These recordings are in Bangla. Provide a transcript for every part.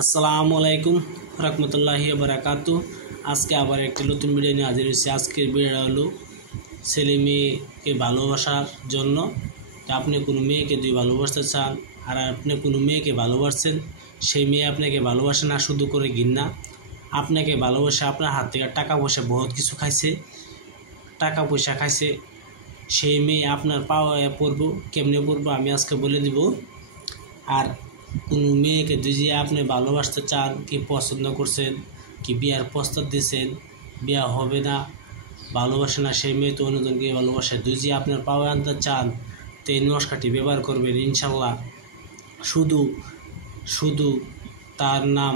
আসসালামু আলাইকুম রহমতুল্লাহি বারাকাতু। আজকে আবার একটি নতুন ভিডিও নিয়ে হাজির হয়েছি। আজকের ভিডিওটা হলো ছেলে মেয়েকে ভালোবাসার জন্য। আপনি কোনো মেয়েকে যদি ভালোবাসতে চান আর আপনি কোনো মেয়েকে ভালোবাসছেন, সেই মেয়ে আপনাকে ভালোবাসে না, শুধু করে ঘৃণা আপনাকে ভালোবাসে, আপনার হাত থেকে টাকা পয়সা বহুত কিছু খাইছে, টাকা পয়সা খাইছে, সেই মেয়ে আপনার পাওয়ায় পড়বো। কেমনে পড়বো আমি আজকে বলে দিব। আর কোনো মেয়েকে যদি আপনি ভালোবাসতে চান, কি পছন্দ করছেন, কি বিয়ার প্রস্তাব দিয়েছেন, বিয়া হবে না, ভালোবাসে না, সেই মেয়ে তো অন্যজনকে ভালোবাসে, যদি আপনার পাওয়া আনতে চান তো এই নস্কাটি ব্যবহার করবেন ইনশাল্লাহ। শুধু তার নাম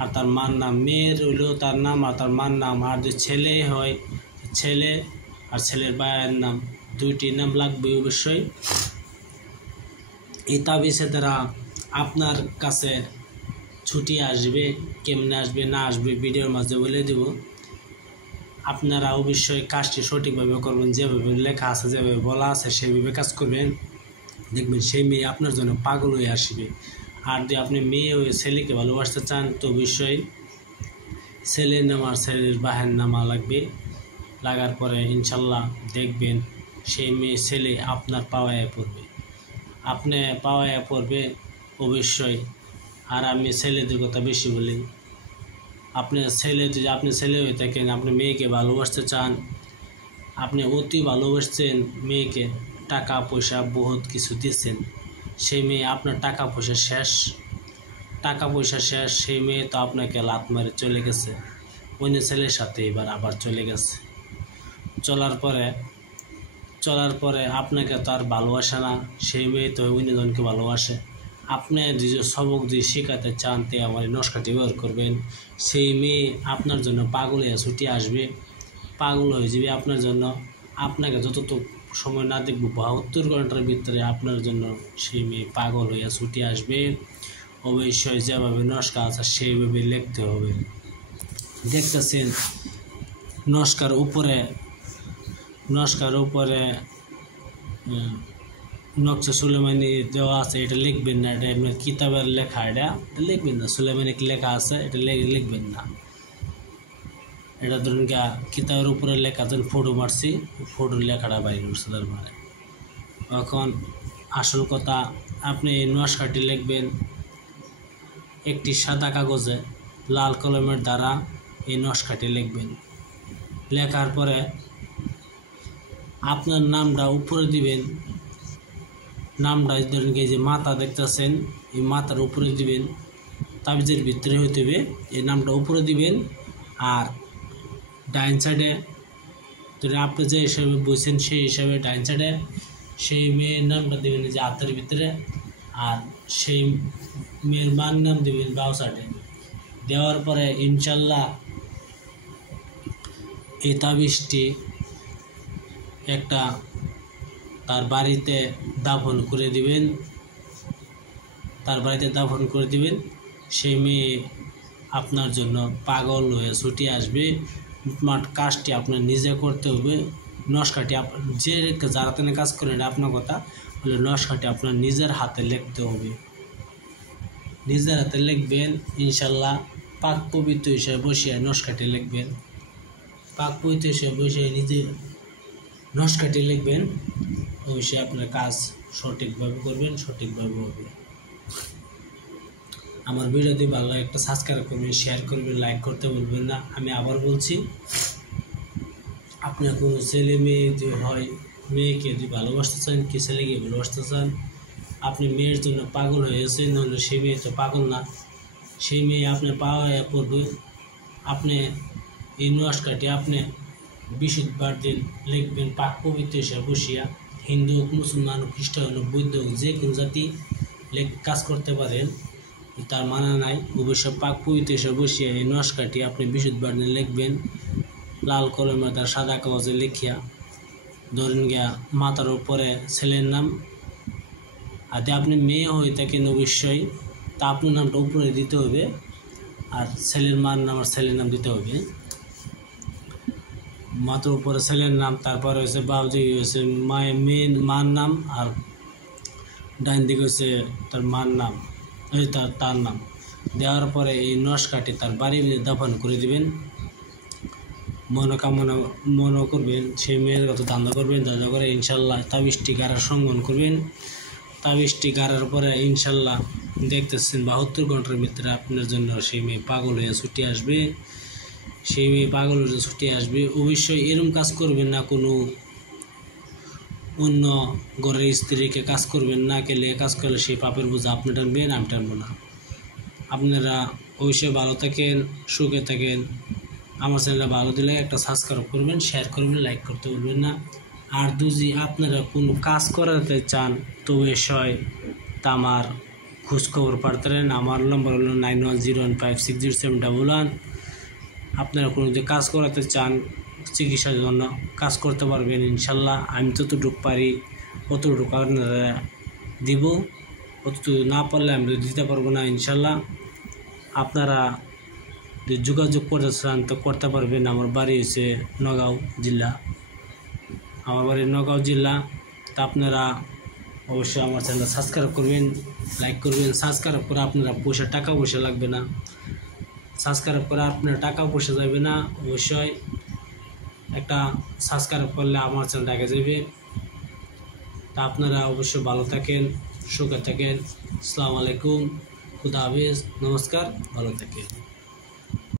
আর তার মার নাম, মেয়ের হইলেও তার নাম আর তার মার নাম, আর যদি ছেলে হয় ছেলে আর ছেলের বায়ের নাম, দুইটি নাম লাগবে অবশ্যই। এই তাবিজের দ্বারা আপনার কাছে ছুটি আসবে, কেমনে আসবে না আসবে ভিডিওর মাঝে বলে দেব। আপনারা অবশ্যই কাজটি সঠিকভাবে করবেন, যেভাবে লেখা আছে, যেভাবে বলা আছে সেভাবে কাজ করবেন, দেখবেন সেই মেয়ে আপনার জন্য পাগল হয়ে আসবে। আর যদি আপনি মেয়ে হয়ে ছেলেকে ভালোবাসতে চান তো অবশ্যই ছেলের নাম আর ছেলের বাহের নামা লাগবে। লাগার পরে ইনশাল্লাহ দেখবেন সেই মেয়ে ছেলে আপনার পাওয়ায় পড়বে, আপনি পাওয়ায় পড়বে অবশ্যই। আর আমি ছেলেদের কথা বেশি বলি, আপনার ছেলে যদি আপনি ছেলে হয়ে থাকেন, আপনি মেয়েকে ভালোবাসতে চান, আপনি অতি ভালোবাসছেন মেয়েকে, টাকা পয়সা বহুত কিছু দিচ্ছেন, সেই মেয়ে আপনার টাকা পয়সা শেষ, সেই মেয়ে তো আপনাকে লাত মারে চলে গেছে, অন্য ছেলের সাথে এবার আবার চলে গেছে। চলার পরে আপনাকে তো আর ভালোবাসে না, সেই মেয়ে তো অন্যজনকে ভালোবাসে। আপনি যে সবক দিয়ে শেখাতে চান তে আমার নস্কাটি ব্যবহার করবেন, সেই মেয়ে আপনার জন্য পাগল হয়ে ছুটি আসবে, পাগল হয়ে যাবে আপনার জন্য। আপনাকে যতটুকু সময় না দেখব 72 ঘন্টার ভিতরে আপনার জন্য সেই মেয়ে পাগল হয়ে ছুটি আসবে। অবশ্যই যেভাবে নস্কা আছে সেইভাবে লিখতে হবে। দেখতেছেন নস্কার উপরে নকশা সুলেমানি দেওয়া আছে, এটা লিখবেন না, এটা এমনি কিতাবের লেখা, এটা লিখবেন না। সুলেমানি লেখা আছে, এটা লিখবেন না। এটা ধরুন কিতাবের উপরে লেখা, ধরুন ফটো মারছি, ফটোর লেখাটা বাইরে উঠছে তার মানে। এখন আসল কথা, আপনি এই নকশাটি লিখবেন একটি সাদা কাগজে, লাল কলমের দ্বারা এই নকশাটি লিখবেন। লেখার পরে আপনার নামটা উপরে দিবেন, নামটা ধরেন যে মাথা দেখতেছেন, এই মাথার উপরে দিবেন, তাবিজের ভিতরে হইতে হবে, এই নামটা উপরে দিবেন। আর ডাইন সাইডে ধরে আপনি যে হিসাবে বলছেন সেই হিসাবে ডাইন সাইডে সেই মেয়ের নামটা দেবেন যে হাতের ভিতরে, আর সেই মেয়ের মার নাম দেবেন বাউ সাইডে। দেওয়ার পরে ইনশাল্লাহ এই তাবিজটি একটা তার বাড়িতে দাফন করে দিবেন, সেই মেয়ে আপনার জন্য পাগল হয়ে ছুটি আসবে। কাজটি আপনার নিজে করতে হবে। নকশাটি যারা তেনে কাজ করেন আপনার কথা বলে, নকশাটি আপনার নিজের হাতে লিখতে হবে, নিজের হাতে লিখবেন ইনশাল্লাহ। পাক পবিত্র হিসেবে বসিয়ে নকশাটি লিখবেন, পাক পবিত্র হিসেবে বসিয়ে নিজে নকশাটি লিখবেন। অবশ্যই আপনার কাজ সঠিকভাবে করবেন, সঠিকভাবে হবে। আমার ভিডিওটি ভালো লাগে একটা সাবস্ক্রাইব করবেন, শেয়ার করবেন, লাইক করতে বলবেন না। আমি আবার বলছি, আপনার কোনো ছেলে মেয়ে যদি হয়, মেয়েকে যদি ভালোবাসতে চান, কি ছেলেকে ভালোবাসতে চান, আপনি মেয়ের জন্য পাগল হয়ে গেছেন, নাহলে সেই মেয়ে তো পাগল না, সেই মেয়ে আপনার পাওয়া পড়বে। আপনি এই নকশাটি আপনি 20 বার দিন লিখবেন, পাক পবিত্র হিসেবে বসিয়া। হিন্দু হোক, মুসলমান হোক, খ্রিস্টান হোক, বৌদ্ধ হোক, যে কোনো জাতি কাজ করতে পারেন, তার মানা নাই। অবশ্যই পাক পবিত্র হিসেবে বসিয়া এই নকশাটি আপনি 20 বার দিন লিখবেন, লাল কলমে তার সাদা কাগজে লিখিয়া। ধরেন মাথার উপরে ছেলের নাম, আর আপনি মেয়ে হয়ে থাকেন অবশ্যই তা আপনার নামটা উপরে দিতে হবে, আর ছেলের মার নাম আর ছেলের নাম দিতে হবে। মাথার উপরে ছেলের নাম, তারপরে হচ্ছে বাবুজি হচ্ছে মার নাম, আর ডাইন দিকে হচ্ছে তার মার নাম, তার নাম। দেওয়ার পরে এই নস্কাটি তার বাড়ির দাফন করে দিবেন। মনে করবেন সেই মেয়ের কথা ধান্দা করবেন, দাদা করে ইনশাল্লাহ তাবিজটি গাড়ার সংগ্রহ করবেন। তাবিজটি গাড়ার পরে ইনশাল্লাহ দেখতেছেন 72 ঘন্টার ভিতরে আপনার জন্য সেই মেয়ে পাগল হয়ে ছুটে আসবে। সেই মেয়ে পাগল হয়ে ছুটে আসবে। অবশ্যই এরকম কাজ করবেন না, কোনো অন্য ঘরের স্ত্রীকে কাজ করবেন না। কেলে কাজ করলে সেই পাপের বোঝা আপনি টানবেন, আমি টানবো না। আপনারা অবশ্যই ভালো থাকেন, সুখে থাকেন। আমার চ্যানেলটা ভালো দিলে একটা সাবস্ক্রাইব করবেন, শেয়ার করবেন, লাইক করতে ভুলবেন না। আর যদি আপনারা কোনো কাজ করাতে চান তো অবশ্যই তা আমার খোঁজখবর পাঠাতেন। আমার নম্বর হলো 9101560711। আপনারা কোনো যদি কাজ করাতে চান, চিকিৎসার জন্য কাজ করতে পারবেন ইনশাল্লাহ। আমি যতটুকু পারি অতটুকু আপনারা দিব, অতটুকু না পারলে আমি দিতে পারবো না ইনশাল্লাহ। আপনারা যদি যোগাযোগ করতে চান তো করতে পারবেন। আমার বাড়ি হচ্ছে নগাঁও জেলা, তা আপনারা অবশ্যই আমার চ্যানেল সাবস্ক্রাইব করবেন, লাইক করবেন। সাবস্ক্রাইব করে আপনারা টাকা পয়সা লাগবে না, সাবস্ক্রাইব করে আপনার টাকা পয়সা যাবে না। অবশ্যই একটা সাবস্ক্রাইব করলে আমার চ্যানেলটা আগে যাবে। তা আপনারা অবশ্যই ভালো থাকেন, সুখে থাকেন। আসসালামু আলাইকুম, খুদা হাফেজ, নমস্কার, ভালো থাকেন।